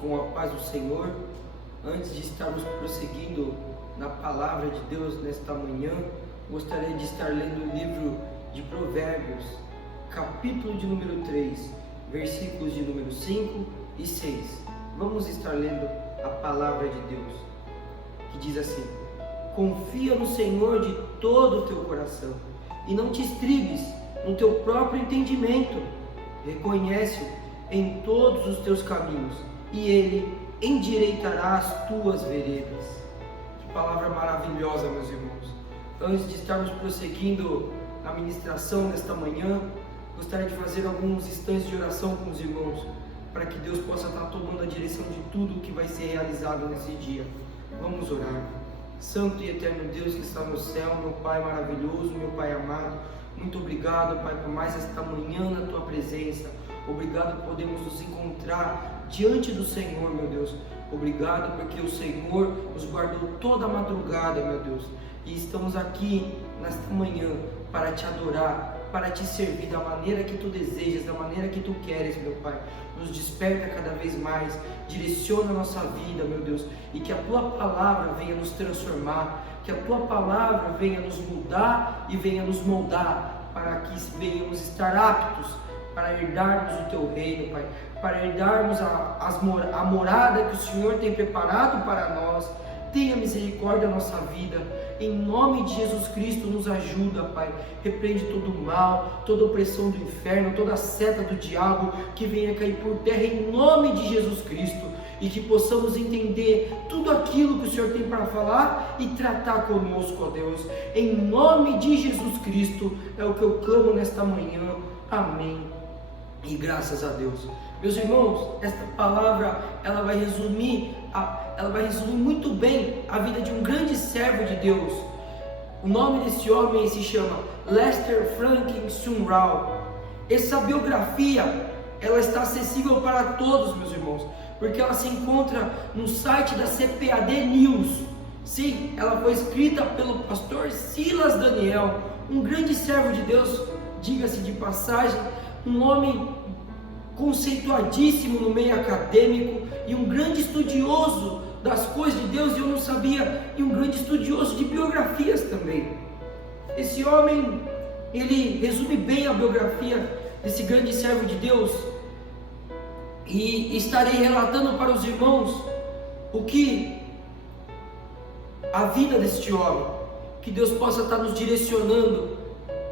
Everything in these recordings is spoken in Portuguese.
com a paz do Senhor. Antes de estarmos prosseguindo na palavra de Deus nesta manhã, gostaria de estar lendo o livro de Provérbios, capítulo de número 3, versículos de número 5 e 6. Vamos estar lendo a palavra de Deus, que diz assim: confia no Senhor de todo o teu coração e não te estribes no teu próprio entendimento. Reconhece-o em todos os teus caminhos e Ele endireitará as tuas veredas. Que palavra maravilhosa, meus irmãos. Antes de estarmos prosseguindo a ministração nesta manhã, gostaria de fazer alguns instantes de oração com os irmãos, para que Deus possa estar tomando a direção de tudo que vai ser realizado nesse dia. Vamos orar. Santo e eterno Deus que está no céu, meu Pai maravilhoso, meu Pai amado, muito obrigado, Pai, por mais esta manhã na Tua presença. Obrigado por podermos nos encontrar diante do Senhor, meu Deus. Obrigado porque o Senhor nos guardou toda a madrugada, meu Deus. E estamos aqui nesta manhã para Te adorar, para Te servir da maneira que Tu desejas, da maneira que Tu queres, meu Pai. Nos desperta cada vez mais, direciona a nossa vida, meu Deus, e que a Tua palavra venha nos transformar, que a Tua palavra venha nos mudar e venha nos moldar, para que venhamos estar aptos para herdarmos o Teu reino, Pai, para herdarmos a morada que o Senhor tem preparado para nós. Tenha misericórdia da nossa vida, em nome de Jesus Cristo, nos ajuda, Pai. Repreende todo o mal, toda opressão do inferno, toda a seta do diabo, que venha cair por terra em nome de Jesus Cristo, e que possamos entender tudo aquilo que o Senhor tem para falar e tratar conosco, ó Deus, em nome de Jesus Cristo, é o que eu clamo nesta manhã, amém, e graças a Deus. Meus irmãos, esta palavra, ela vai resumir muito bem a vida de um grande servo de Deus. O nome desse homem se chama Lester Franklin Sumrall. Essa biografia, ela está acessível para todos, meus irmãos, porque ela se encontra no site da CPAD News. Sim, ela foi escrita pelo pastor Silas Daniel, um grande servo de Deus, diga-se de passagem, um homem conceituadíssimo no meio acadêmico e um grande estudioso das coisas de Deus, e eu não sabia, e um grande estudioso de biografias também. Esse homem, ele resume bem a biografia desse grande servo de Deus, e estarei relatando para os irmãos o que a vida deste homem, que Deus possa estar nos direcionando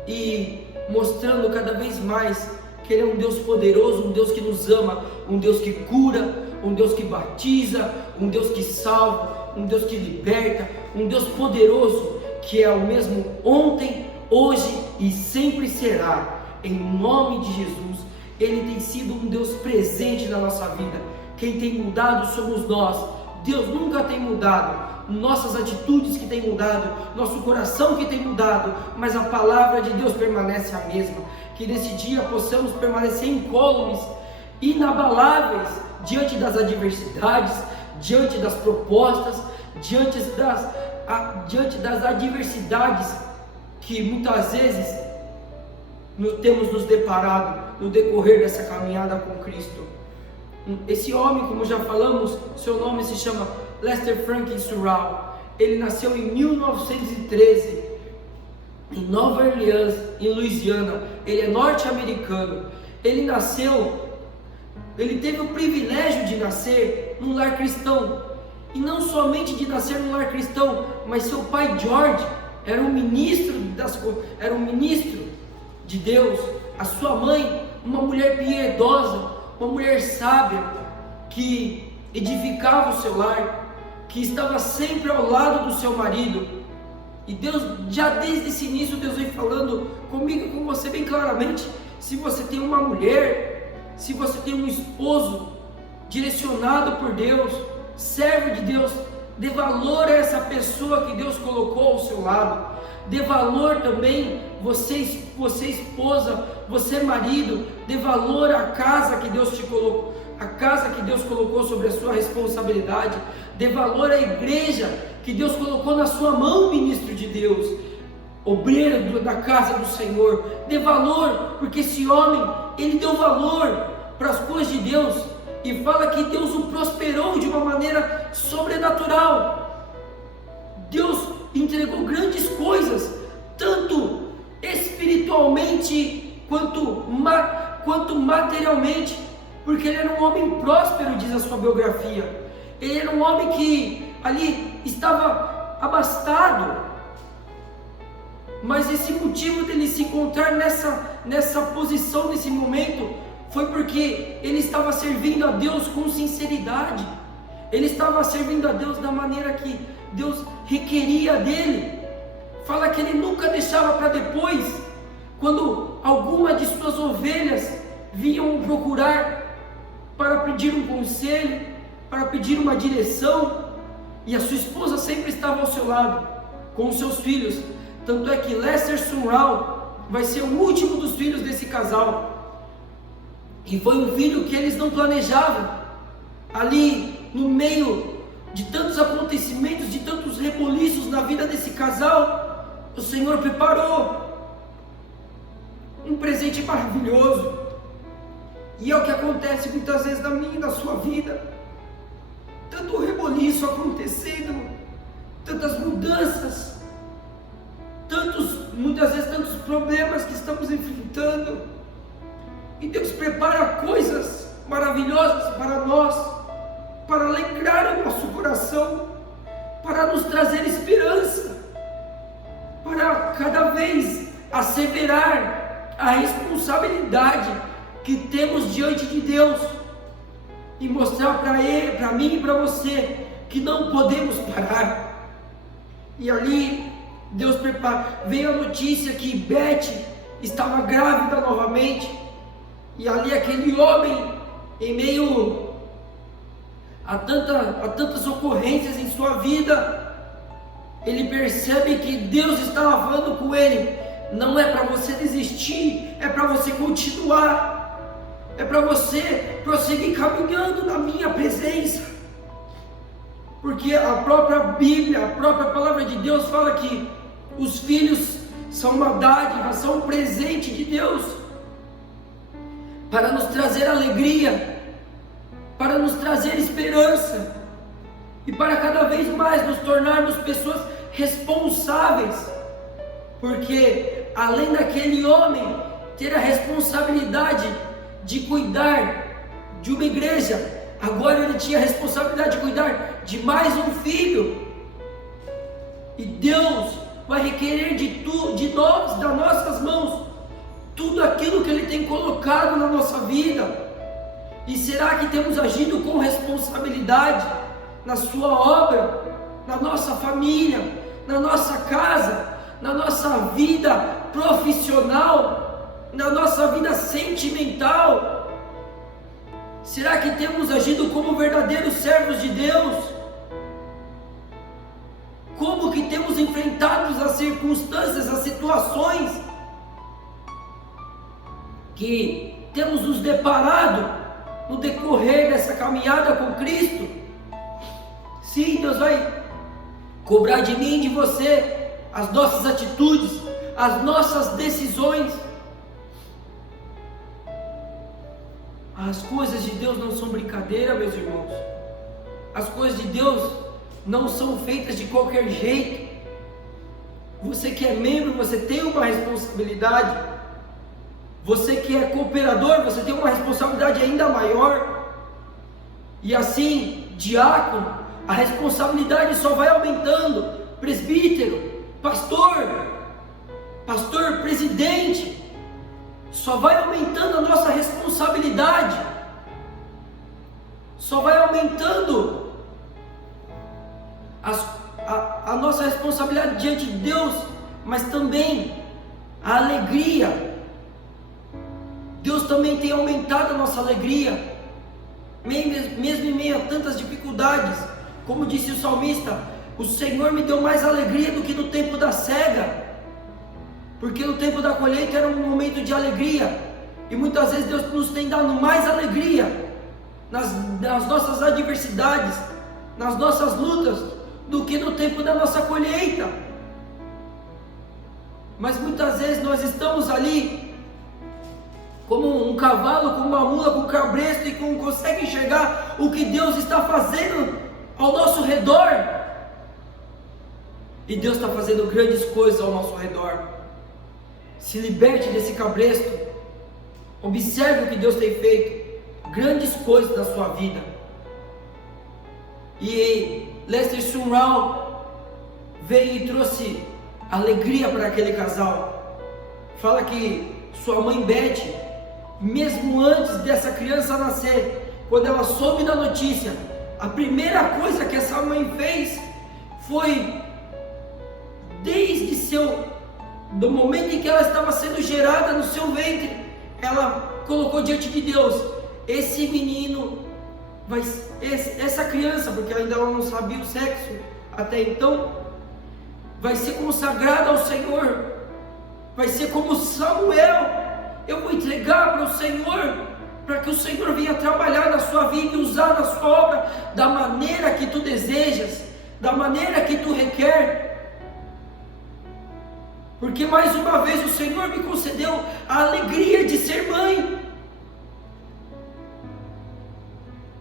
e mostrando cada vez mais que Ele é um Deus poderoso, um Deus que nos ama, um Deus que cura, um Deus que batiza, um Deus que salva, um Deus que liberta, um Deus poderoso, que é o mesmo ontem, hoje e sempre será. Em nome de Jesus, Ele tem sido um Deus presente na nossa vida. Quem tem mudado somos nós. Deus nunca tem mudado. Nossas atitudes que têm mudado, nosso coração que tem mudado, mas a palavra de Deus permanece a mesma. Que nesse dia possamos permanecer incólumes, inabaláveis, diante das adversidades, diante das propostas, diante das adversidades que muitas vezes temos nos deparado no decorrer dessa caminhada com Cristo. Esse homem, como já falamos, seu nome se chama Lester Franklin Sumrall. Ele nasceu em 1913 em Nova Orleans, em Louisiana. Ele é norte-americano. Ele teve o privilégio de nascer num lar cristão, e não somente de nascer num lar cristão, mas seu pai George era um ministro de Deus. A sua mãe, uma mulher piedosa, uma mulher sábia, que edificava o seu lar, que estava sempre ao lado do seu marido. E Deus, já desde esse início, Deus vem falando comigo e com você bem claramente: se você tem uma mulher, se você tem um esposo direcionado por Deus, servo de Deus, dê valor a essa pessoa que Deus colocou ao seu lado. Dê valor também, você esposa, você marido, dê valor à casa que Deus te colocou, a casa que Deus colocou sobre a sua responsabilidade. Dê valor à igreja que Deus colocou na sua mão, ministro de Deus, obreiro da casa do Senhor. Dê valor, porque esse homem, ele deu valor para as coisas de Deus. e fala que Deus o prosperou de uma maneira sobrenatural. Deus entregou grandes coisas, tanto espiritualmente quanto materialmente, porque ele era um homem próspero, diz a sua biografia. Ele era um homem que ali estava abastado, mas esse motivo dele se encontrar nessa posição, nesse momento, foi porque ele estava servindo a Deus com sinceridade. Ele estava servindo a Deus da maneira que Deus requeria dele. Fala que ele nunca deixava para depois, quando alguma de suas ovelhas vinham procurar para pedir um conselho, para pedir uma direção, e a sua esposa sempre estava ao seu lado, com os seus filhos. Tanto é que Lester Sumrall vai ser o último dos filhos desse casal, e foi um filho que eles não planejavam. Ali no meio de tantos acontecimentos, de tantos reboliços na vida desse casal, o Senhor preparou um presente maravilhoso. E é o que acontece muitas vezes na minha e na sua vida. Tanto reboliço acontecendo, tantas mudanças, muitas vezes tantos problemas que estamos enfrentando, e Deus prepara coisas maravilhosas para nós, para alegrar o nosso coração, para nos trazer esperança, para cada vez asseverar a responsabilidade que temos diante de Deus, e mostrar para ele, para mim e para você, que não podemos parar. E ali Deus prepara. Veio a notícia que Beth estava grávida novamente, e ali aquele homem, em meio a tantas ocorrências em sua vida, ele percebe que Deus estava falando com ele: não é para você desistir, é para você continuar, é para você prosseguir caminhando na minha presença. Porque a própria Bíblia, a própria palavra de Deus fala que os filhos são uma dádiva, são um presente de Deus, para nos trazer alegria, para nos trazer esperança, e para cada vez mais nos tornarmos pessoas responsáveis. Porque além daquele homem ter a responsabilidade de cuidar de uma igreja, agora ele tinha a responsabilidade de cuidar de mais um filho. E Deus vai requerer de nós, das nossas mãos, tudo aquilo que Ele tem colocado na nossa vida. E será que temos agido com responsabilidade na sua obra, na nossa família, na nossa casa, na nossa vida profissional, na nossa vida sentimental? Será que temos agido como verdadeiros servos de Deus? Como que temos enfrentado as circunstâncias, as situações que temos nos deparado no decorrer dessa caminhada com Cristo? Sim, Deus vai cobrar de mim e de você as nossas atitudes, as nossas decisões. As coisas de Deus não são brincadeira, meus irmãos. As coisas de Deus não são feitas de qualquer jeito. Você que é membro, você tem uma responsabilidade. Você que é cooperador, você tem uma responsabilidade ainda maior. E assim, diácono, a responsabilidade só vai aumentando. Presbítero, pastor, presidente, só vai aumentando a nossa responsabilidade, só vai aumentando a nossa responsabilidade diante de Deus, mas também a alegria. Deus também tem aumentado a nossa alegria, mesmo em meio a tantas dificuldades. Como disse o salmista: o Senhor me deu mais alegria do que no tempo da cega. Porque no tempo da colheita era um momento de alegria, e muitas vezes Deus nos tem dado mais alegria nas nossas adversidades, nas nossas lutas, do que no tempo da nossa colheita. Mas muitas vezes nós estamos ali como um cavalo, como uma mula, com um cabresto, e não consegue enxergar o que Deus está fazendo ao nosso redor. E Deus está fazendo grandes coisas ao nosso redor. Se liberte desse cabresto. Observe o que Deus tem feito. Grandes coisas na sua vida. E Lester Sumrall veio e trouxe alegria para aquele casal. Fala que sua mãe Beth, mesmo antes dessa criança nascer, quando ela soube da notícia, a primeira coisa que essa mãe fez foi, do momento em que ela estava sendo gerada no seu ventre, ela colocou diante de Deus: esse menino, essa criança, porque ainda ela não sabia o sexo até então, vai ser consagrada ao Senhor, vai ser como Samuel. Eu vou entregar para o Senhor, para que o Senhor venha trabalhar na sua vida e usar na sua obra da maneira que tu desejas, da maneira que tu requer. Porque mais uma vez o Senhor me concedeu a alegria de ser mãe.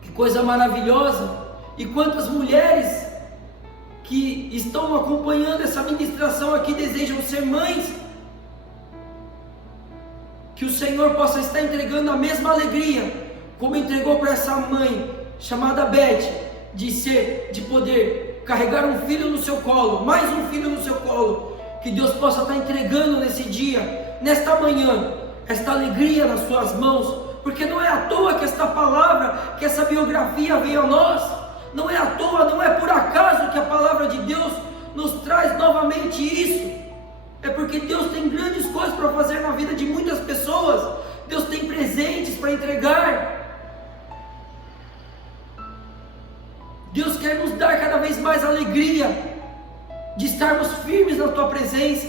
Que coisa maravilhosa! E quantas mulheres que estão acompanhando essa ministração aqui desejam ser mães? Que o Senhor possa estar entregando a mesma alegria como entregou para essa mãe chamada Beth, de poder carregar um filho no seu colo, mais um filho no seu colo. Que Deus possa estar entregando nesse dia, nesta manhã, esta alegria nas suas mãos, porque não é à toa que esta palavra, que essa biografia veio a nós. Não é à toa, não é por acaso que a palavra de Deus nos traz novamente isso. É porque Deus tem grandes coisas para fazer na vida de muitas pessoas. Deus tem presentes para entregar. Deus quer nos dar cada vez mais alegria de estarmos firmes na tua presença.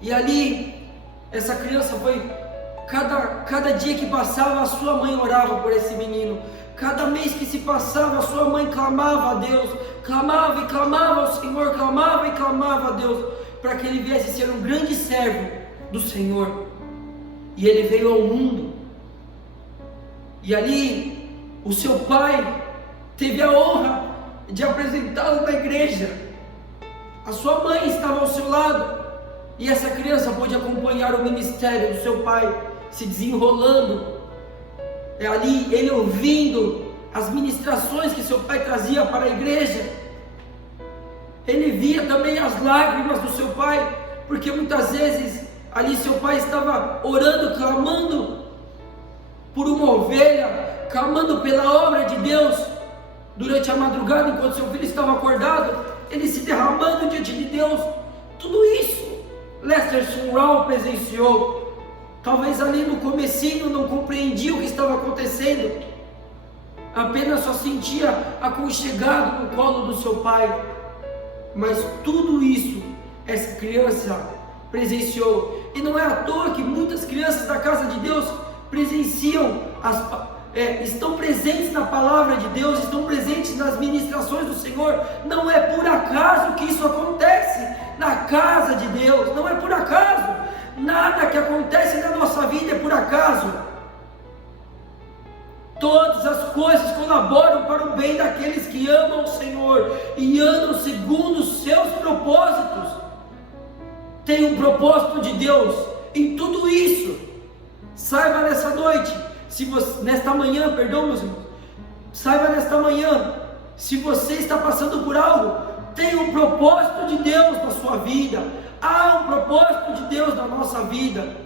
E ali, essa criança foi, cada dia que passava, a sua mãe orava por esse menino. Cada mês que se passava, a sua mãe clamava a Deus, clamava e clamava ao Senhor, clamava e clamava a Deus, para que ele viesse ser um grande servo do Senhor. E ele veio ao mundo. E ali, o seu pai teve a honra de apresentá-lo na igreja. A sua mãe estava ao seu lado, e essa criança pôde acompanhar o ministério do seu pai se desenrolando. É ali, ele ouvindo as ministrações que seu pai trazia para a igreja. Ele via também as lágrimas do seu pai, porque muitas vezes ali seu pai estava orando, clamando por uma ovelha, clamando pela obra de Deus. Durante a madrugada, enquanto seu filho estava acordado, ele se derramando diante de Deus. Tudo isso Lester Sumrall presenciou. Talvez ali no comecinho não compreendia o que estava acontecendo, apenas só sentia aconchegado no colo do seu pai. Mas tudo isso essa criança presenciou. E não é à toa que muitas crianças da casa de Deus presenciam estão presentes na palavra de Deus, estão presentes nas ministrações do Senhor. Não é por acaso que isso acontece na casa de Deus, não é por acaso. Nada que acontece na nossa vida é por acaso. Todas as coisas colaboram para o bem daqueles que amam o Senhor e andam segundo os seus propósitos. Tem um propósito de Deus em tudo isso. Saiba nessa noite, nesta manhã, meus irmãos, saiba nesta manhã, se você está passando por algo, tem um propósito de Deus na sua vida. Há um propósito de Deus na nossa vida.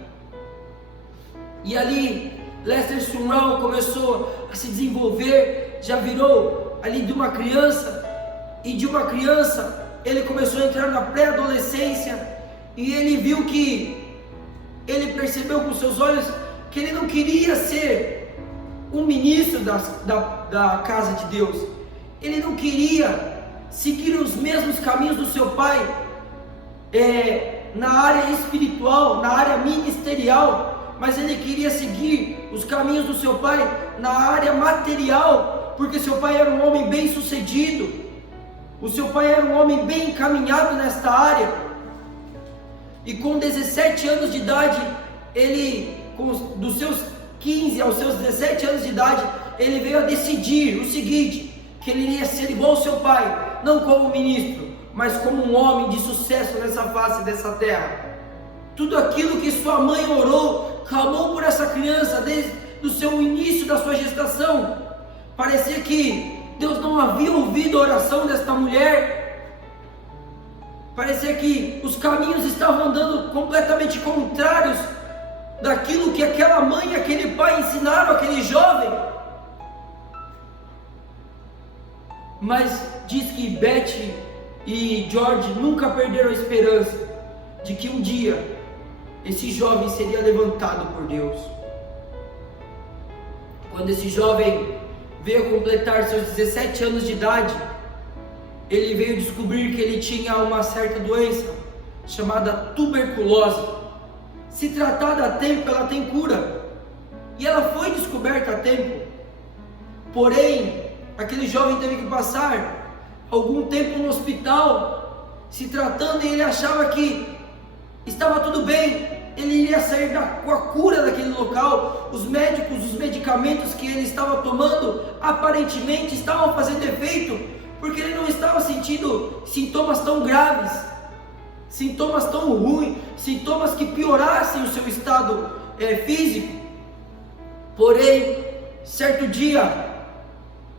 E ali, Lester Sumrall começou a se desenvolver, já virou ali de uma criança, e de uma criança ele começou a entrar na pré-adolescência, e ele viu ele percebeu com seus olhos que ele não queria ser um ministro da casa de Deus. Ele não queria seguir os mesmos caminhos do seu pai, na área espiritual, na área ministerial, mas ele queria seguir os caminhos do seu pai na área material, porque seu pai era um homem bem sucedido, o seu pai era um homem bem encaminhado nesta área. E com 17 anos de idade, ele dos seus 15 aos seus 17 anos de idade, ele veio a decidir o seguinte, que ele iria ser igual ao seu pai, não como ministro, mas como um homem de sucesso nessa face dessa terra. Tudo aquilo que sua mãe orou, clamou por essa criança desde o seu início da sua gestação, parecia que Deus não havia ouvido a oração desta mulher, parecia que os caminhos estavam andando completamente contrários daquilo que aquela mãe e aquele pai ensinaram àquele jovem. Mas diz que Beth e George nunca perderam a esperança de que um dia esse jovem seria levantado por Deus. Quando esse jovem veio completar seus 17 anos de idade, ele veio descobrir que ele tinha uma certa doença chamada tuberculose. Se tratada a tempo, ela tem cura, e ela foi descoberta a tempo. Porém, aquele jovem teve que passar algum tempo no hospital se tratando, e ele achava que estava tudo bem, ele iria sair com a cura daquele local. Os médicos, os medicamentos que ele estava tomando aparentemente estavam fazendo efeito, porque ele não estava sentindo sintomas tão graves, sintomas tão ruins, sintomas que piorassem o seu estado físico. Porém, certo dia,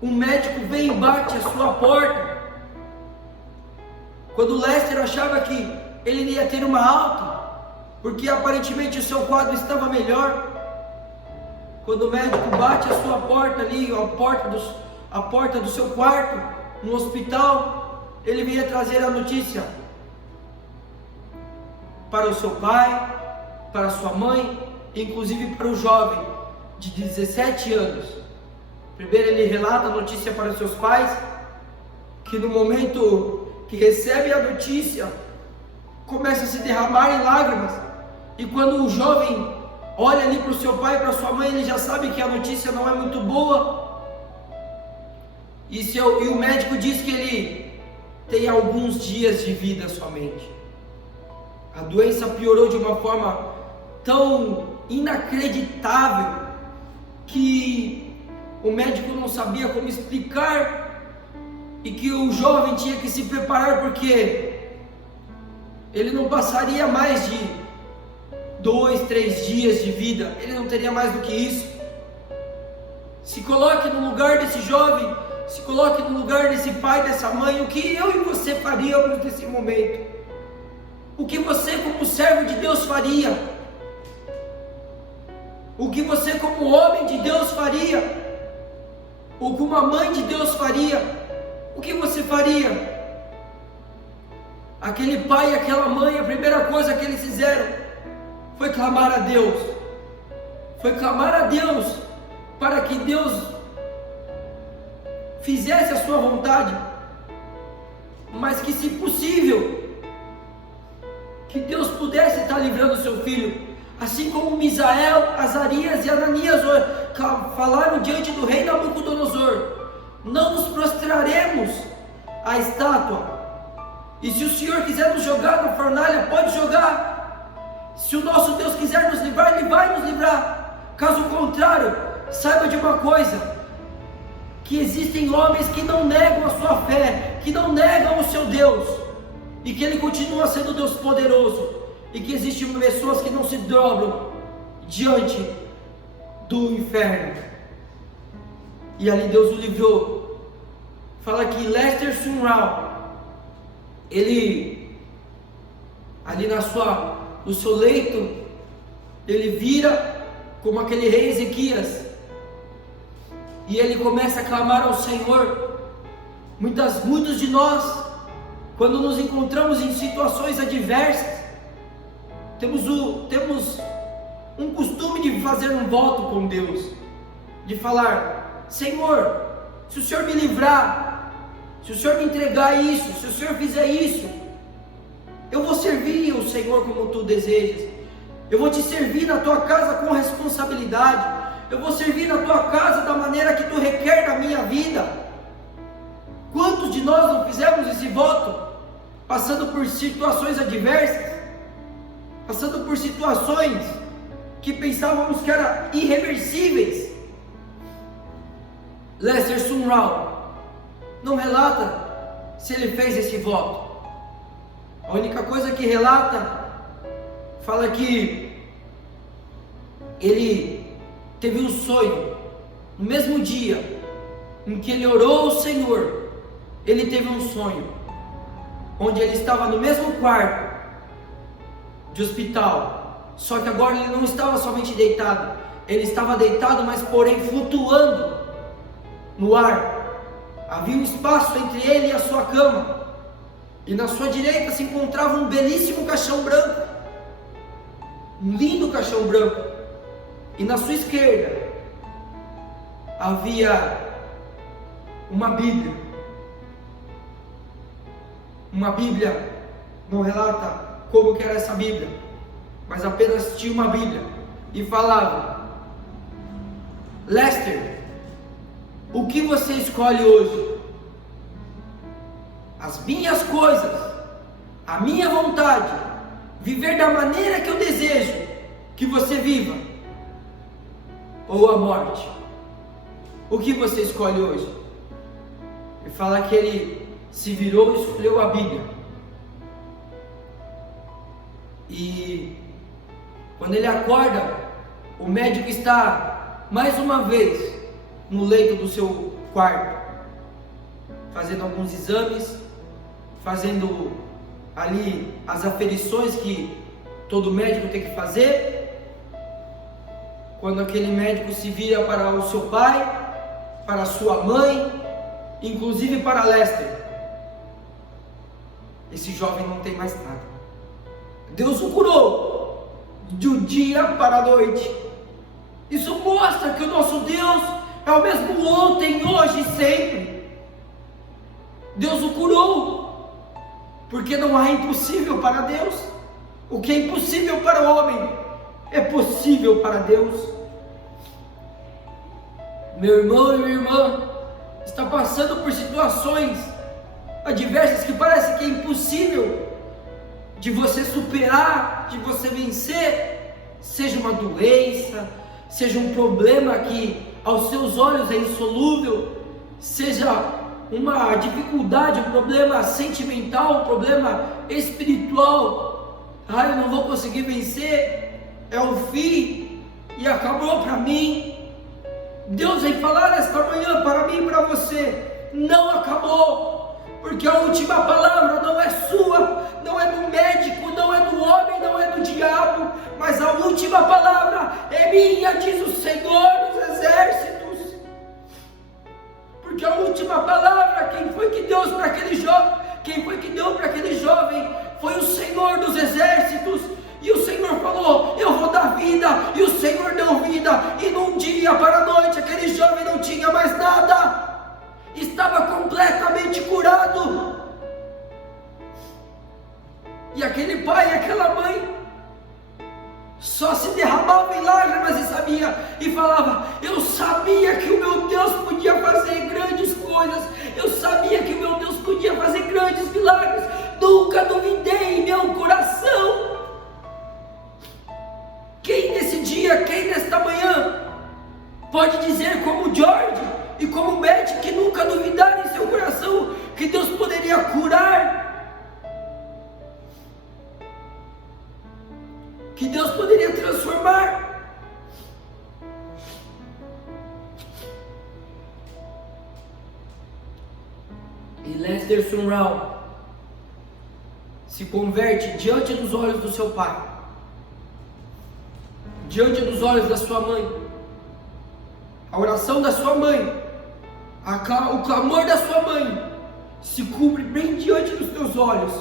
um médico vem e bate a sua porta. Quando Lester achava que ele iria ter uma alta, porque aparentemente o seu quadro estava melhor, quando o médico bate a sua porta ali, a porta do seu quarto, no hospital, ele vinha trazer a notícia para o seu pai, para a sua mãe, inclusive para o jovem de 17 anos. Primeiro ele relata a notícia para os seus pais, que no momento que recebe a notícia, começa a se derramar em lágrimas, e quando o jovem olha ali para o seu pai, para a sua mãe, ele já sabe que a notícia não é muito boa, e o médico diz que ele tem alguns dias de vida somente. A doença piorou de uma forma tão inacreditável que o médico não sabia como explicar, e que o jovem tinha que se preparar, porque ele não passaria mais de 2, 3 dias de vida, ele não teria mais do que isso. Se coloque no lugar desse jovem, se coloque no lugar desse pai, dessa mãe. O que eu e você faríamos nesse momento? O que você como servo de Deus faria? O que você como homem de Deus faria? Ou como a mãe de Deus faria? O que você faria? Aquele pai e aquela mãe, a primeira coisa que eles fizeram foi clamar a Deus. Foi clamar a Deus para que Deus fizesse a sua vontade, mas que, se possível, que Deus pudesse estar livrando o seu filho, assim como Misael, Azarias e Ananias falaram diante do rei Nabucodonosor: não nos prostraremos à estátua, e se o Senhor quiser nos jogar na fornalha, pode jogar. Se o nosso Deus quiser nos livrar, Ele vai nos livrar. Caso contrário, saiba de uma coisa, que existem homens que não negam a sua fé, que não negam o seu Deus, e que Ele continua sendo Deus poderoso, e que existem pessoas que não se dobram diante do inferno. E ali Deus o livrou. Fala que Lester Sumrall, ele ali no seu leito, ele vira como aquele rei Ezequias, e ele começa a clamar ao Senhor. Muitos de nós, quando nos encontramos em situações adversas, temos um costume de fazer um voto com Deus, de falar: Senhor, se o Senhor me livrar, se o Senhor me entregar isso, se o Senhor fizer isso, eu vou servir o Senhor como tu desejas, eu vou te servir na tua casa com responsabilidade, eu vou servir na tua casa da maneira que tu requer da minha vida. Quantos de nós não fizemos esse voto, passando por situações adversas, passando por situações que pensávamos que eram irreversíveis. Lester Sumrall não relata se ele fez esse voto. A única coisa que relata, fala que ele teve um sonho, no mesmo dia em que ele orou ao Senhor, ele teve um sonho, onde ele estava no mesmo quarto de hospital, só que agora ele não estava somente deitado, ele estava deitado, mas porém flutuando no ar. Havia um espaço entre ele e a sua cama, e na sua direita se encontrava um belíssimo caixão branco, um lindo caixão branco, e na sua esquerda havia uma Bíblia. Uma Bíblia, não relata como que era essa Bíblia, mas apenas tinha uma Bíblia, e falava: Lester, o que você escolhe hoje? As minhas coisas, a minha vontade, viver da maneira que eu desejo que você viva, ou a morte? O que você escolhe hoje? E fala que ele se virou e escolheu a Bíblia. E quando ele acorda, o médico está mais uma vez no leito do seu quarto, fazendo alguns exames, fazendo ali as aferições que todo médico tem que fazer. Quando aquele médico se vira para o seu pai, para a sua mãe, inclusive para Lester: esse jovem não tem mais nada. Deus o curou de um dia para a noite. Isso mostra que o nosso Deus é o mesmo ontem, hoje e sempre. Deus o curou, porque não há impossível para Deus. O que é impossível para o homem é possível para Deus. Meu irmão e minha irmã está passando por situações adversas que parece que é impossível de você superar, de você vencer, seja uma doença, seja um problema que aos seus olhos é insolúvel, seja uma dificuldade, um problema sentimental, um problema espiritual. Eu não vou conseguir vencer, é o fim e acabou para mim. Deus vem falar nesta manhã para mim e para você: não acabou, porque a última palavra não é sua, não é do médico, não é do homem, não é do diabo, mas a última palavra é minha, diz o Senhor dos Exércitos. Porque a última palavra, quem foi que deu para aquele jovem? Quem foi que deu para aquele jovem? Foi o Senhor dos Exércitos. E o Senhor falou: eu vou dar vida. E o Senhor deu vida. E num dia para a noite, aquele jovem não tinha mais nada, estava completamente curado. E aquele pai e aquela mãe só se derramavam em lágrimas e falava: eu sabia que o meu Deus podia fazer grandes coisas, eu sabia que o meu Deus podia fazer grandes milagres, nunca duvidei em meu coração. Quem nesse dia, quem nesta manhã pode dizer como George e como Beth, que nunca duvidaram em seu coração que Deus poderia curar, que Deus poderia transformar? E Lester Sumrall se converte diante dos olhos do seu pai, diante dos olhos da sua mãe. A oração da sua mãe, o clamor da sua mãe se cumpre bem diante dos teus olhos.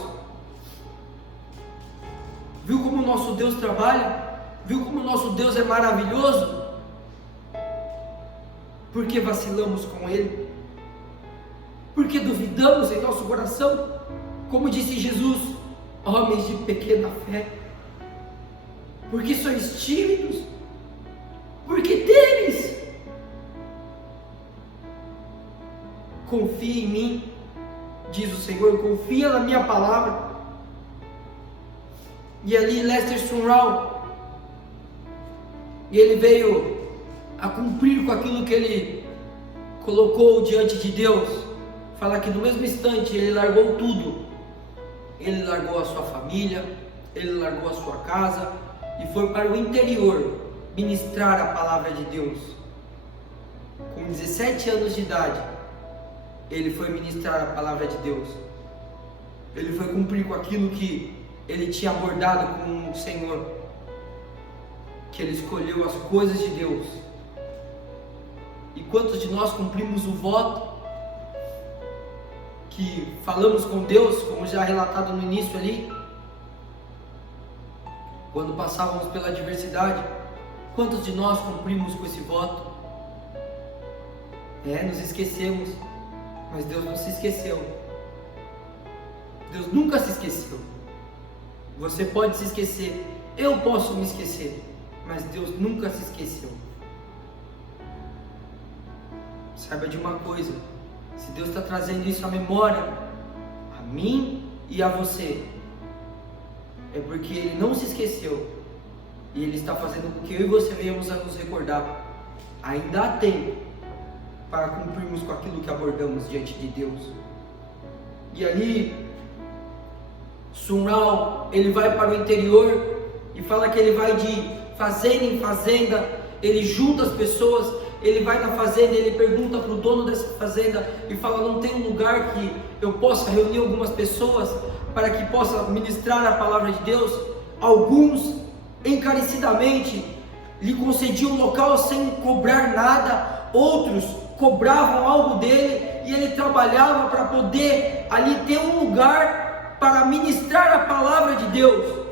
Viu como o nosso Deus trabalha? Viu como o nosso Deus é maravilhoso? Por que vacilamos com Ele? Por que duvidamos em nosso coração? Como disse Jesus: homens de pequena fé, por que sois tímidos? Por que temes? Confia em mim, diz o Senhor, confia na minha palavra. E ali Lester Sumrall e ele veio a cumprir com aquilo que ele colocou diante de Deus. Fala que no mesmo instante ele largou tudo. Ele largou a sua família, ele largou a sua casa e foi para o interior ministrar a palavra de Deus. Com 17 anos de idade, ele foi ministrar a palavra de Deus. Ele foi cumprir com aquilo que ele tinha abordado com o Senhor, que ele escolheu as coisas de Deus. E quantos de nós cumprimos o voto que falamos com Deus, como já relatado no início ali, quando passávamos pela adversidade? Quantos de nós cumprimos com esse voto? Nos esquecemos, mas Deus não se esqueceu. Deus nunca se esqueceu. Você pode se esquecer, eu posso me esquecer, mas Deus nunca se esqueceu. Saiba de uma coisa: se Deus está trazendo isso à memória, a mim e a você, é porque Ele não se esqueceu, e Ele está fazendo com que eu e você venhamos a nos recordar. Ainda há tempo para cumprirmos com aquilo que abordamos diante de Deus. E ali, Sun Ra, ele vai para o interior, e fala que ele vai de fazenda em fazenda, ele junta as pessoas. Ele vai na fazenda, ele pergunta para o dono dessa fazenda e fala: não tem um lugar que eu possa reunir algumas pessoas para que possa ministrar a palavra de Deus? Alguns encarecidamente lhe concediam um local sem cobrar nada, outros cobravam algo dele, e ele trabalhava para poder ali ter um lugar para ministrar a palavra de Deus.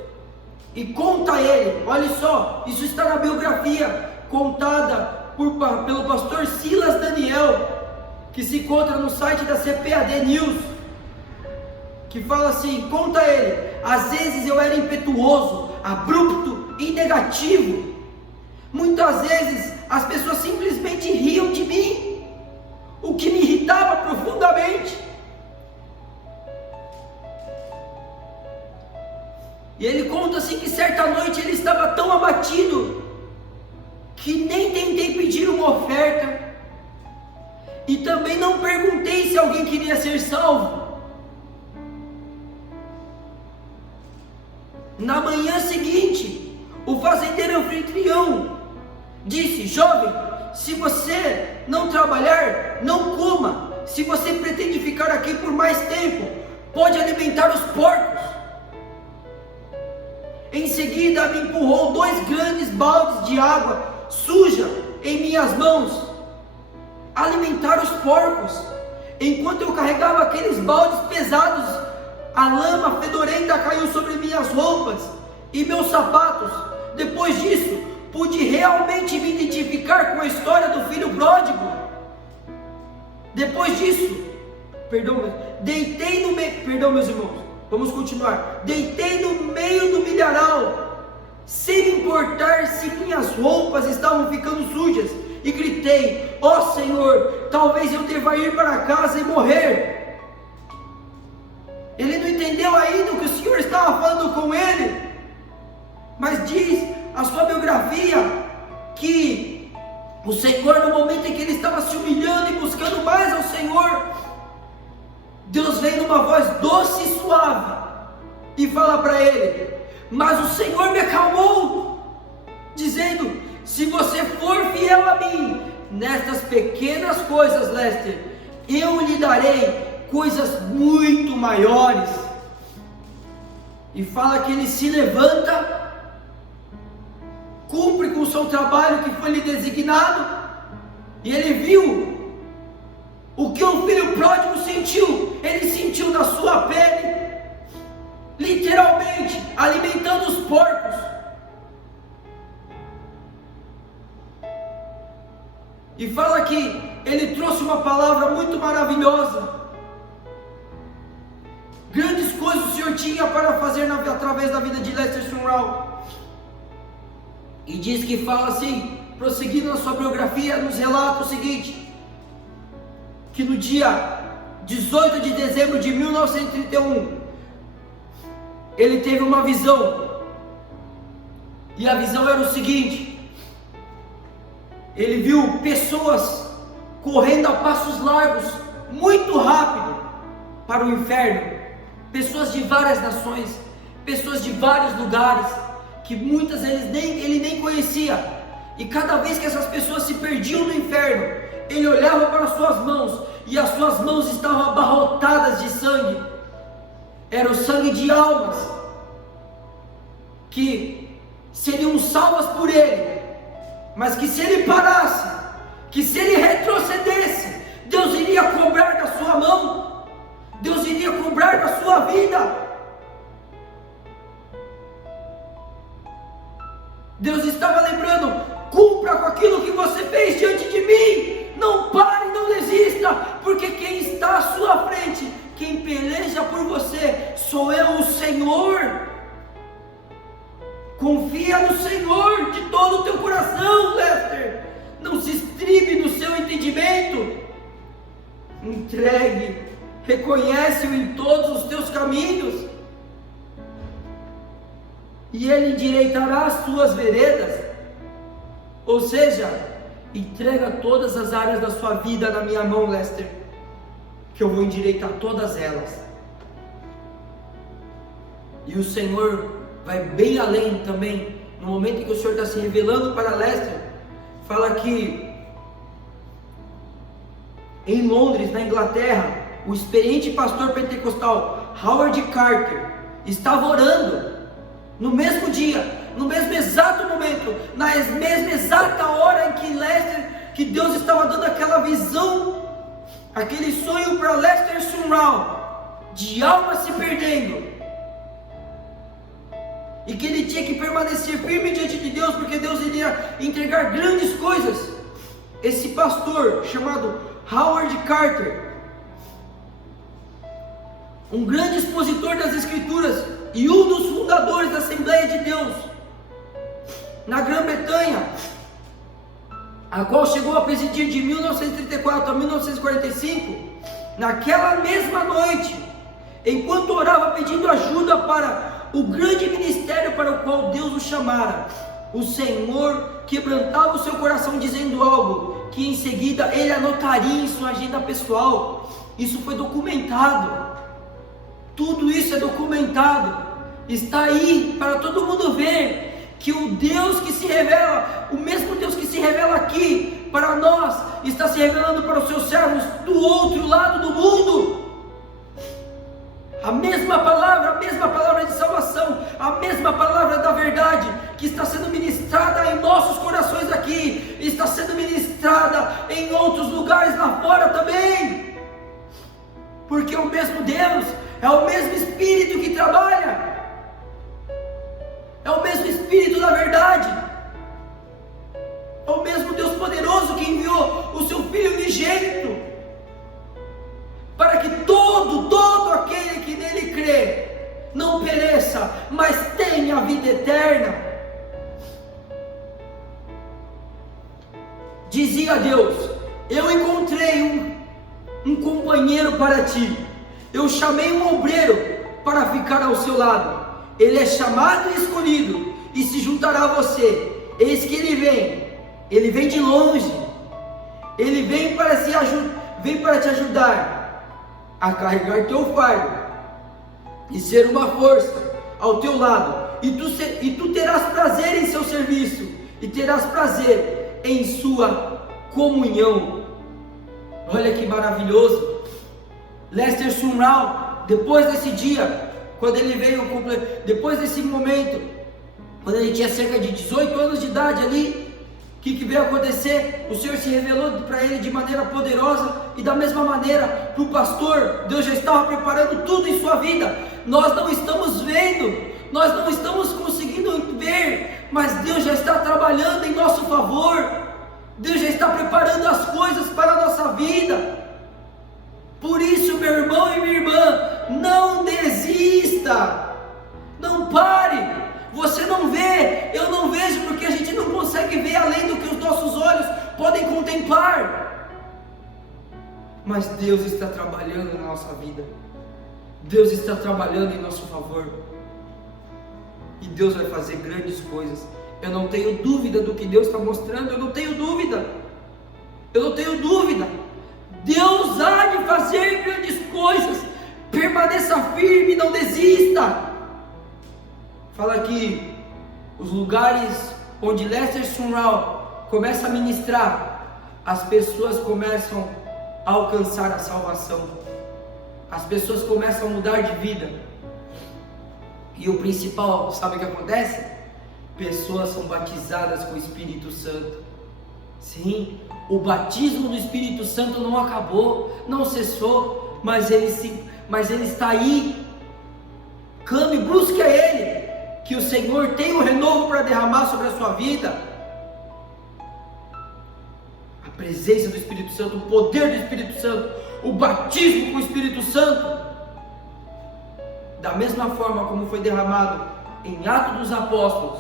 E conta ele, olha só, isso está na biografia contada pelo pastor Silas Daniel, que se encontra no site da CPAD News, que fala assim, conta ele: às vezes eu era impetuoso, abrupto e negativo. Muitas vezes as pessoas simplesmente riam de mim, o que me irritava profundamente. E ele conta assim que certa noite ele estava tão abatido que nem tentei pedir uma oferta, e também não perguntei se alguém queria ser salvo. Na manhã seguinte, o fazendeiro anfitrião disse: jovem, se você não trabalhar, não coma. Se você pretende ficar aqui por mais tempo, pode alimentar os porcos. Em seguida me empurrou 2 grandes baldes de água suja em minhas mãos. Alimentar os porcos. Enquanto eu carregava aqueles baldes pesados, a lama fedorenta caiu sobre minhas roupas e meus sapatos. Depois disso, pude realmente me identificar com a história do filho pródigo. Depois disso, deitei no meio, meus irmãos, vamos continuar. Deitei no meio do milharal, sem me importar se minhas roupas estavam ficando sujas, e gritei: ó Senhor, talvez eu deva ir para casa e morrer. Ele não entendeu ainda o que o Senhor estava falando com ele, mas diz a sua biografia que o Senhor, no momento em que ele estava se humilhando e buscando mais ao Senhor, Deus vem numa voz doce e suave e fala para ele: mas o Senhor me acalmou, dizendo: se você for fiel a mim nestas pequenas coisas, Lester, eu lhe darei coisas muito maiores. E fala que ele se levanta, cumpre com o seu trabalho que foi lhe designado, e ele viu o que o filho pródigo sentiu. Ele sentiu na sua pele, literalmente, alimentando os porcos. E fala que ele trouxe uma palavra muito maravilhosa. Grandes coisas o Senhor tinha para fazer através da vida de Lester Sumrall. E diz que fala assim, prosseguindo na sua biografia, nos relata o seguinte: que no dia 18 de dezembro de 1931, ele teve uma visão. E a visão era o seguinte: ele viu pessoas correndo a passos largos, muito rápido, para o inferno. Pessoas de várias nações, pessoas de vários lugares, que muitas vezes ele nem conhecia. E cada vez que essas pessoas se perdiam no inferno, ele olhava para as suas mãos, e as suas mãos estavam abarrotadas de sangue. Era o sangue de almas que seriam salvas por ele, mas que se ele parasse, que se ele retrocedesse, Deus iria cobrar da sua mão, Deus iria cobrar da sua vida. Deus estava lembrando: cumpra com aquilo que você fez diante de mim, não pare, não desista, porque quem está à sua frente, quem peleja por você, sou eu, o Senhor. Confia no Senhor de todo o teu coração, Lester. Não se estribe no seu entendimento. Entregue, reconhece-o em todos os teus caminhos, e Ele endireitará as suas veredas. Ou seja, entrega todas as áreas da sua vida na minha mão, Lester, que eu vou endireitar todas elas. E o Senhor vai bem além também. No momento em que o Senhor está se revelando para Lester, fala que em Londres, na Inglaterra, o experiente pastor pentecostal Howard Carter estava orando no mesmo dia, no mesmo exato momento, na mesma exata hora em que Deus estava dando aquela visão, aquele sonho para Lester Sumrall, de almas se perdendo, e que ele tinha que permanecer firme diante de Deus, porque Deus iria entregar grandes coisas. Esse pastor chamado Howard Carter, um grande expositor das Escrituras e um dos fundadores da Assembleia de Deus na Grã-Bretanha, a qual chegou a presidir de 1934 a 1945, naquela mesma noite, enquanto orava pedindo ajuda para o grande ministério para o qual Deus o chamara, o Senhor quebrantava o seu coração dizendo algo que em seguida ele anotaria em sua agenda pessoal. Isso foi documentado, tudo isso é documentado, está aí para todo mundo ver, que o Deus que se revela, o mesmo Deus que se revela aqui para nós, está se revelando para os seus servos do outro lado do mundo. A mesma palavra de salvação, a mesma palavra da verdade, que está sendo ministrada em nossos corações aqui, está sendo ministrada em outros lugares lá fora também, porque o mesmo Deus, é o mesmo Espírito que trabalha, é o mesmo Espírito da verdade, é o mesmo Deus poderoso que enviou o seu Filho unigênito, para que todo aquele que nele crê, não pereça, mas tenha a vida eterna. Dizia Deus: eu encontrei um companheiro para ti, eu chamei um obreiro para ficar ao seu lado, ele é chamado e escolhido, e se juntará a você. Eis que ele vem de longe, ele vem para te ajudar a carregar teu fardo e ser uma força ao teu lado, e tu terás prazer em seu serviço, e terás prazer em sua comunhão. Olha que maravilhoso. Lester Sumrall, depois desse dia, quando ele veio, depois desse momento, quando ele tinha cerca de 18 anos de idade ali, o que veio acontecer? O Senhor se revelou para ele de maneira poderosa, e da mesma maneira para o pastor, Deus já estava preparando tudo em sua vida. Nós não estamos vendo, nós não estamos conseguindo ver, mas Deus já está trabalhando em nosso favor, Deus já está preparando as coisas para a nossa vida. Por isso, meu irmão e minha irmã, não desista, não pare. Você não vê, eu não vejo, porque a gente não consegue ver além do que os nossos olhos podem contemplar. Mas Deus está trabalhando na nossa vida, Deus está trabalhando em nosso favor, e Deus vai fazer grandes coisas. Eu não tenho dúvida do que Deus está mostrando, eu não tenho dúvida. Deus há de fazer grandes coisas. Permaneça firme, não desista. Fala aqui, os lugares onde Lester Sumrall começa a ministrar, as pessoas começam a alcançar a salvação. As pessoas começam a mudar de vida. E o principal, sabe o que acontece? Pessoas são batizadas com o Espírito Santo. Sim, o batismo do Espírito Santo não acabou, não cessou, mas ele está aí. Clame, busque a Ele, que o Senhor tem um renovo para derramar sobre a sua vida. A presença do Espírito Santo, o poder do Espírito Santo, o batismo com o Espírito Santo, da mesma forma como foi derramado em Atos dos Apóstolos,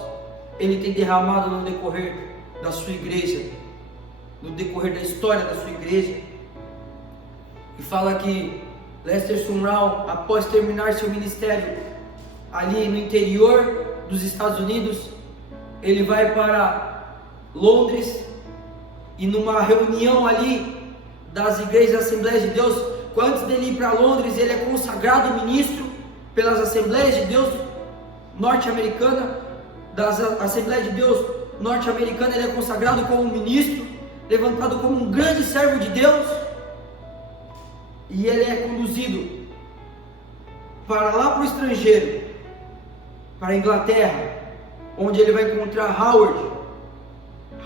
Ele tem derramado no decorrer da sua igreja, no decorrer da história da sua igreja. E fala que Lester Sumrall, após terminar seu ministério ali no interior dos Estados Unidos, ele vai para Londres, e numa reunião ali das igrejas da Assembleia de Deus, antes dele ir para Londres, ele é consagrado ministro pelas Assembleias de Deus norte-americana, das Assembleias de Deus norte-americana, ele é consagrado como ministro, levantado como um grande servo de Deus, e ele é conduzido para lá para o estrangeiro, para a Inglaterra, onde ele vai encontrar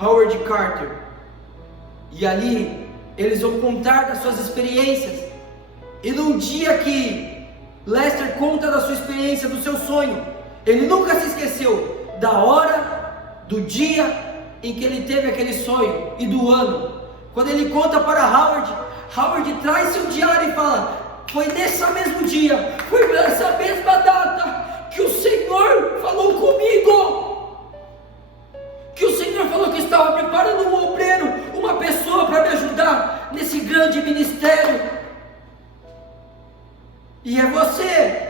Howard Carter, e ali eles vão contar das suas experiências. E num dia que Lester conta da sua experiência, do seu sonho, ele nunca se esqueceu da hora, do dia em que ele teve aquele sonho e do ano. Quando ele conta para Howard traz seu diário e fala: foi nesse mesmo dia, foi nessa mesma data que o Senhor falou comigo, que o Senhor falou que estava preparando um obreiro, uma pessoa para me ajudar nesse grande ministério, e é você.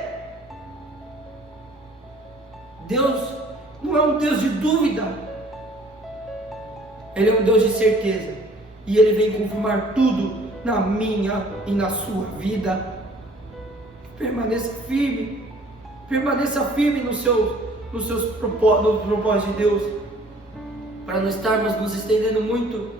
Deus não é um Deus de dúvida, Ele é um Deus de certeza, e Ele vem confirmar tudo na minha e na sua vida. Permaneça firme no propósito de Deus, para não estarmos nos estendendo muito.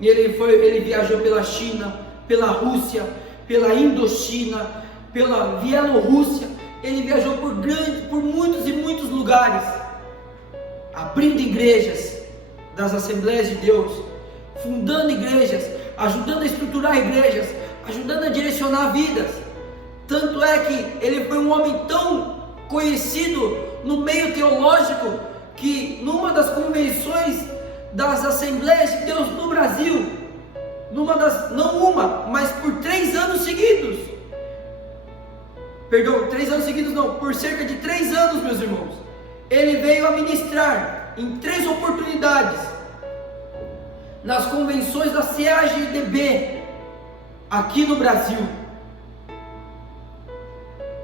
E ele viajou pela China, pela Rússia, pela Indochina, pela Bielorrússia. Ele viajou por muitos e muitos lugares, abrindo igrejas das Assembleias de Deus, fundando igrejas, ajudando a estruturar igrejas, ajudando a direcionar vidas. Tanto é que ele foi um homem tão conhecido no meio teológico, que numa das convenções das Assembleias de Deus no Brasil, mas por 3 anos seguidos, por cerca de 3 anos, meus irmãos, ele veio a ministrar em 3 oportunidades nas convenções da CAGDB aqui no Brasil.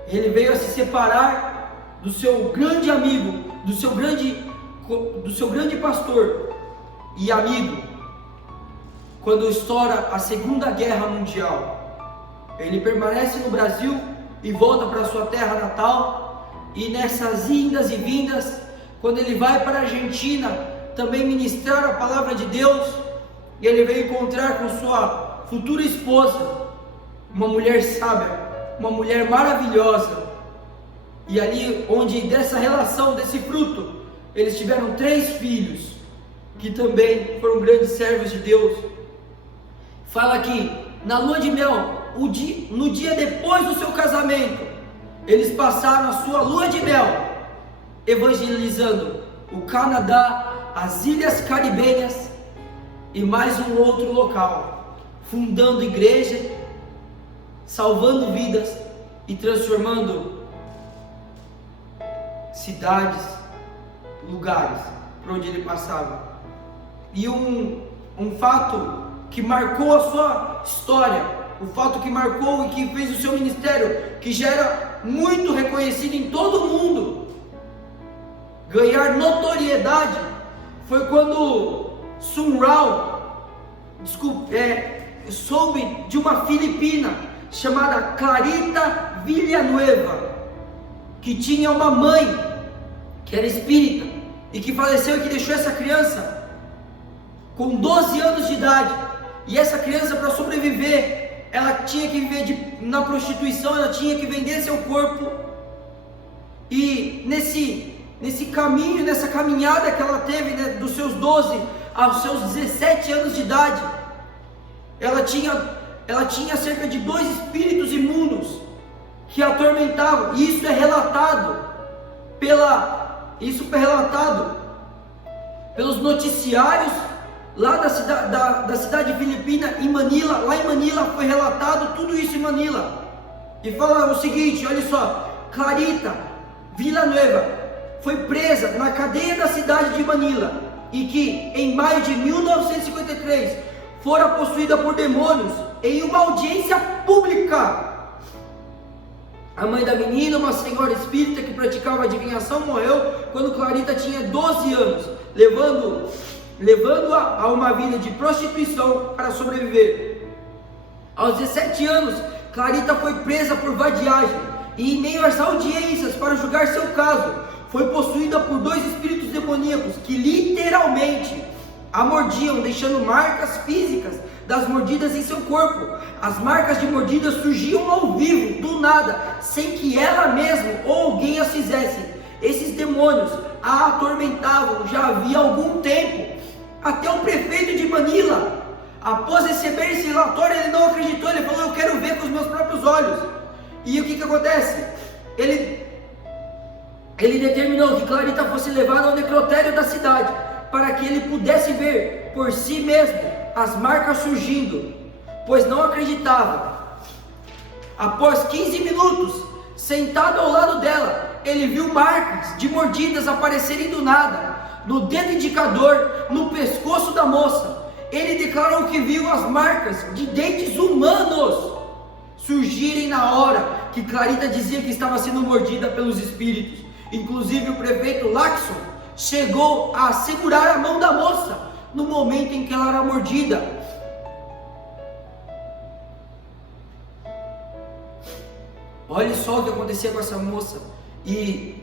Ele veio a se separar do seu grande amigo, do seu grande pastor e amigo, quando estoura a Segunda Guerra Mundial. Ele permanece no Brasil e volta para sua terra natal, e nessas indas e vindas, quando ele vai para a Argentina também ministrar a palavra de Deus, ele veio encontrar com sua futura esposa, uma mulher sábia, uma mulher maravilhosa, e ali onde dessa relação, desse fruto, eles tiveram 3 filhos, que também foram grandes servos de Deus. Fala que na lua de mel, no dia depois do seu casamento, eles passaram a sua lua de mel evangelizando o Canadá, as Ilhas Caribenhas e mais um outro local, fundando igreja, salvando vidas e transformando cidades, lugares por onde ele passava. E um fato que marcou a sua história, o fato que marcou e que fez o seu ministério, que já era muito reconhecido em todo o mundo, ganhar notoriedade foi quando Sun Rao soube de uma filipina chamada Clarita Villanueva, que tinha uma mãe que era espírita e que faleceu e que deixou essa criança com 12 anos de idade. E essa criança, para sobreviver, ela tinha que viver na prostituição, ela tinha que vender seu corpo. E nesse caminho, nessa caminhada que ela teve, né, dos seus 12 aos seus 17 anos de idade, ela tinha cerca de 2 espíritos imundos que a atormentavam. E isso é relatado pelos noticiários lá da cidade filipina, em Manila. Lá em Manila foi relatado tudo isso em Manila. E fala o seguinte, olha só: Clarita Villanueva foi presa na cadeia da cidade de Manila, e que em maio de 1953 fora possuída por demônios em uma audiência pública. A mãe da menina, uma senhora espírita que praticava adivinhação, morreu quando Clarita tinha 12 anos, levando-a a uma vida de prostituição para sobreviver. Aos 17 anos, Clarita foi presa por vadiagem, e em meio às audiências para julgar seu caso, foi possuída por 2 espíritos demoníacos que literalmente a mordiam, deixando marcas físicas das mordidas em seu corpo. As marcas de mordida surgiam ao vivo, do nada, sem que ela mesma ou alguém as fizesse. Esses demônios a atormentavam já havia algum tempo. Até o prefeito de Manila, após receber esse relatório, ele não acreditou. Ele falou: eu quero ver com os meus próprios olhos. E o que acontece? Ele determinou que Clarita fosse levada ao necrotério da cidade, para que ele pudesse ver por si mesmo as marcas surgindo, pois não acreditava. Após 15 minutos, sentado ao lado dela, ele viu marcas de mordidas aparecerem do nada, no dedo indicador, no pescoço da moça. Ele declarou que viu as marcas de dentes humanos surgirem na hora que Clarita dizia que estava sendo mordida pelos espíritos. Inclusive o prefeito Laxon chegou a segurar a mão da moça no momento em que ela era mordida. Olha só o que acontecia com essa moça. E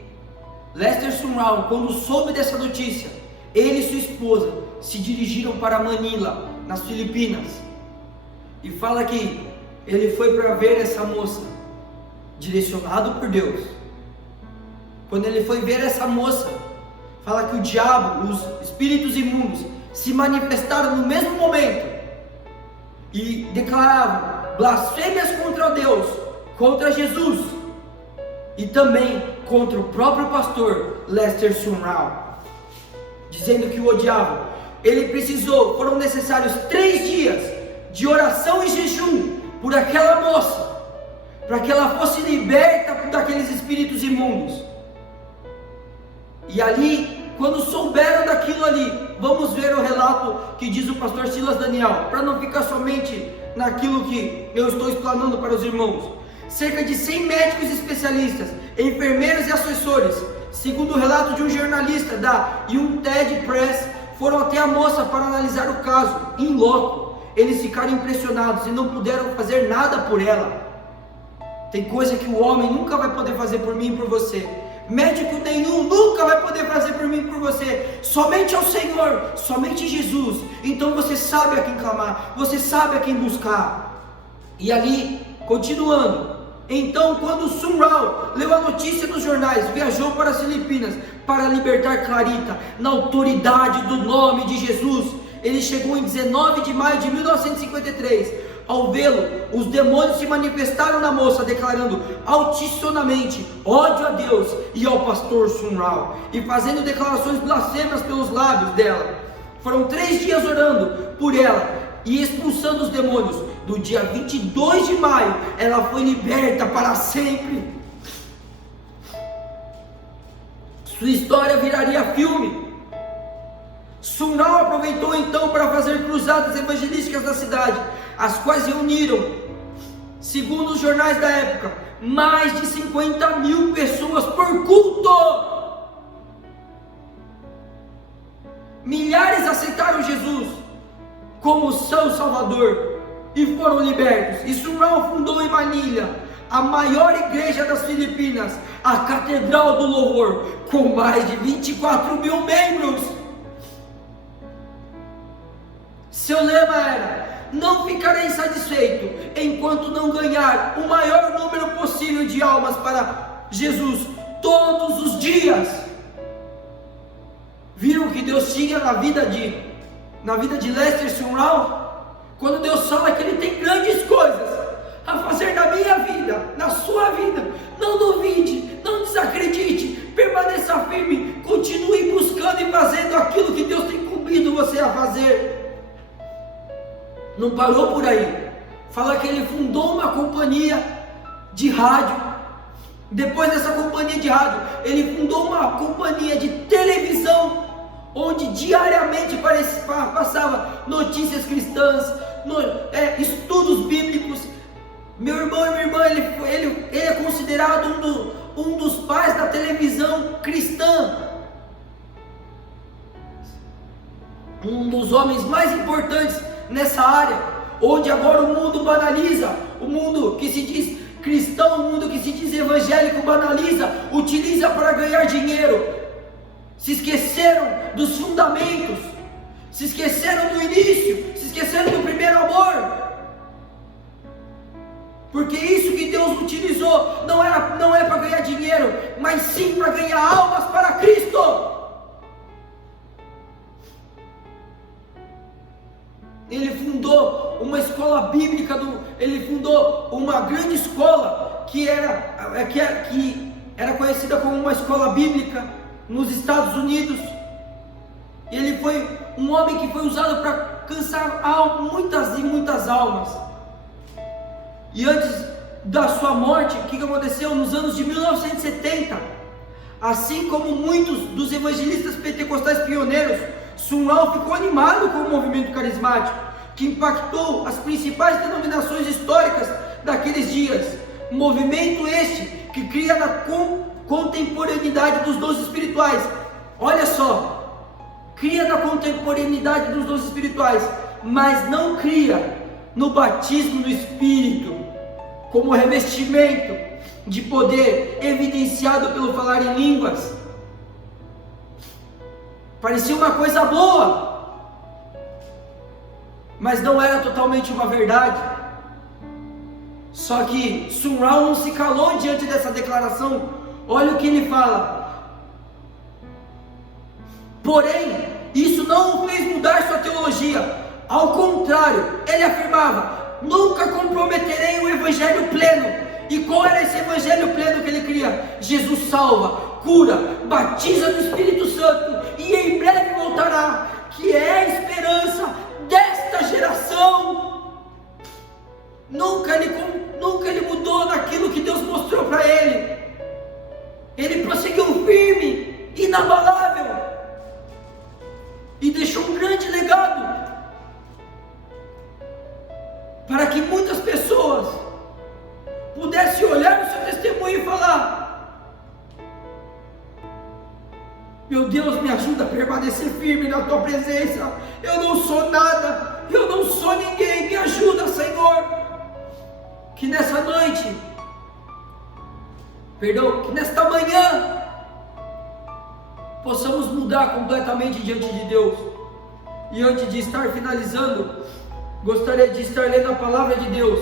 Lester Sun Rao, quando soube dessa notícia, ele e sua esposa se dirigiram para Manila, nas Filipinas. E fala que ele foi para ver essa moça, direcionado por Deus. Quando ele foi ver essa moça, fala que o diabo, os espíritos imundos, se manifestaram no mesmo momento e declaravam blasfêmias contra Deus, contra Jesus e também contra o próprio pastor Lester Sun Rao, dizendo que o odiavam. Foram necessários 3 dias de oração e jejum por aquela moça, para que ela fosse liberta daqueles espíritos imundos. E ali, quando souberam daquilo ali, vamos ver o relato que diz o pastor Silas Daniel, para não ficar somente naquilo que eu estou explanando para os irmãos. Cerca de 100 médicos especialistas, enfermeiros e assessores, segundo o relato de um jornalista da United Press, foram até a moça para analisar o caso, in loco. Eles ficaram impressionados e não puderam fazer nada por ela. Tem coisa que o homem nunca vai poder fazer por mim e por você. Médico nenhum nunca vai poder fazer por mim e por você. Somente ao Senhor, somente Jesus. Então você sabe a quem clamar, você sabe a quem buscar. E ali, continuando, então quando Sun Rao leu a notícia nos jornais, viajou para as Filipinas para libertar Clarita na autoridade do nome de Jesus. Ele chegou em 19 de maio de 1953. Ao vê-lo, os demônios se manifestaram na moça, declarando altisonamente ódio a Deus e ao pastor Sun Rao, e fazendo declarações blasfemas pelos lábios dela. Foram 3 dias orando por ela e expulsando os demônios. Do dia 22 de maio, ela foi liberta para sempre. Sua história viraria filme. Sun Rao aproveitou então para fazer cruzadas evangelísticas na cidade, as quais reuniram, segundo os jornais da época, mais de 50.000 pessoas por culto. Milhares aceitaram Jesus como seu Salvador e foram libertos. E Sun Ra fundou em Manilha a maior igreja das Filipinas, a Catedral do Louvor, com mais de 24 mil membros. Seu lema era: não ficarei satisfeito enquanto não ganhar o maior número possível de almas para Jesus todos os dias. Viram o que Deus tinha na vida de Lester Sumrall? Quando Deus fala que Ele tem grandes coisas a fazer na minha vida, na sua vida, não duvide, não desacredite, permaneça firme, continue buscando e fazendo aquilo que Deus tem incumbido você a fazer. Não parou por aí. Fala que Ele fundou uma companhia de rádio. Depois dessa companhia de rádio, Ele fundou uma companhia de televisão, onde diariamente passava notícias cristãs, estudos bíblicos. Meu irmão e minha irmã, ele é considerado um dos pais da televisão cristã, um dos homens mais importantes nessa área, onde agora o mundo banaliza, o mundo que se diz cristão, o mundo que se diz evangélico banaliza, utiliza para ganhar dinheiro. Se esqueceram dos fundamentos, se esqueceram do início, se esqueceram do primeiro amor. Porque isso que Deus utilizou não é para ganhar dinheiro, mas sim para ganhar almas para Cristo. Ele fundou uma escola bíblica, ele fundou uma grande escola que era conhecida como uma escola bíblica nos Estados Unidos. Ele foi um homem que foi usado para alcançar muitas e muitas almas. E antes da sua morte, o que aconteceu? Nos anos de 1970, assim como muitos dos evangelistas pentecostais pioneiros, Sun Ra ficou animado com o movimento carismático, que impactou as principais denominações históricas daqueles dias. Movimento este que cria na contemporaneidade dos dons espirituais. Olha só, cria na contemporaneidade dos dons espirituais, mas não cria no batismo no Espírito, como revestimento de poder evidenciado pelo falar em línguas. Parecia uma coisa boa, mas não era totalmente uma verdade. Só que Sun Ra não se calou diante dessa declaração. Olha o que ele fala: porém, isso não o fez mudar sua teologia. Ao contrário, ele afirmava: nunca comprometerei o evangelho pleno. E qual era esse evangelho pleno que ele cria? Jesus salva, cura, batiza no Espírito Santo e em breve voltará, que é a esperança desta geração. Nunca ele mudou naquilo que Deus mostrou para ele. Ele prosseguiu firme, inabalável, e deixou um grande legado para que muitas pessoas pudessem olhar no seu testemunho e falar: meu Deus, me ajuda a permanecer firme na tua presença. Eu não sou nada, eu não sou ninguém, me ajuda, Senhor. Que nessa noite, que nesta manhã, possamos mudar completamente diante de Deus. E antes de estar finalizando, gostaria de estar lendo a palavra de Deus,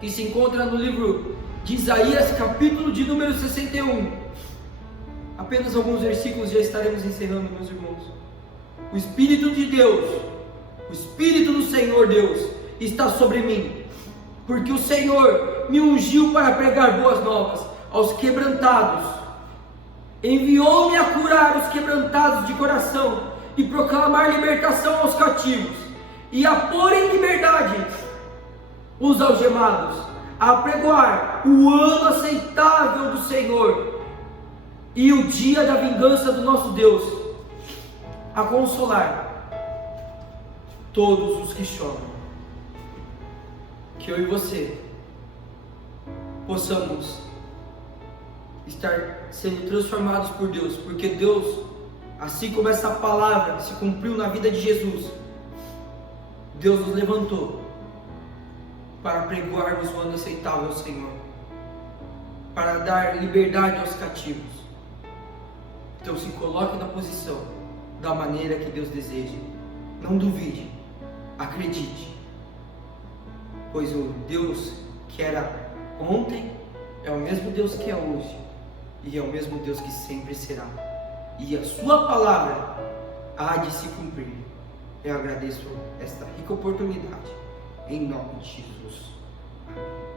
que se encontra no livro de Isaías, capítulo de número 61. Apenas alguns versículos, já estaremos encerrando, meus irmãos. O Espírito de Deus, o Espírito do Senhor Deus está sobre mim, porque o Senhor me ungiu para pregar boas novas aos quebrantados, enviou-me a curar os quebrantados de coração e proclamar libertação aos cativos, e a pôr em liberdade os algemados, a apregoar o ano aceitável do Senhor e o dia da vingança do nosso Deus, a consolar todos os que choram. Que eu e você possamos estar sendo transformados por Deus, porque Deus Assim como essa palavra se cumpriu na vida de Jesus, Deus nos levantou para pregoarmos o ano aceitável ao Senhor, para dar liberdade aos cativos. Então se coloque na posição da maneira que Deus deseja. Não duvide, acredite, pois o Deus que era ontem é o mesmo Deus que é hoje, e é o mesmo Deus que sempre será, e a sua palavra há de se cumprir. Eu agradeço esta rica oportunidade, em nome de Jesus. Amém.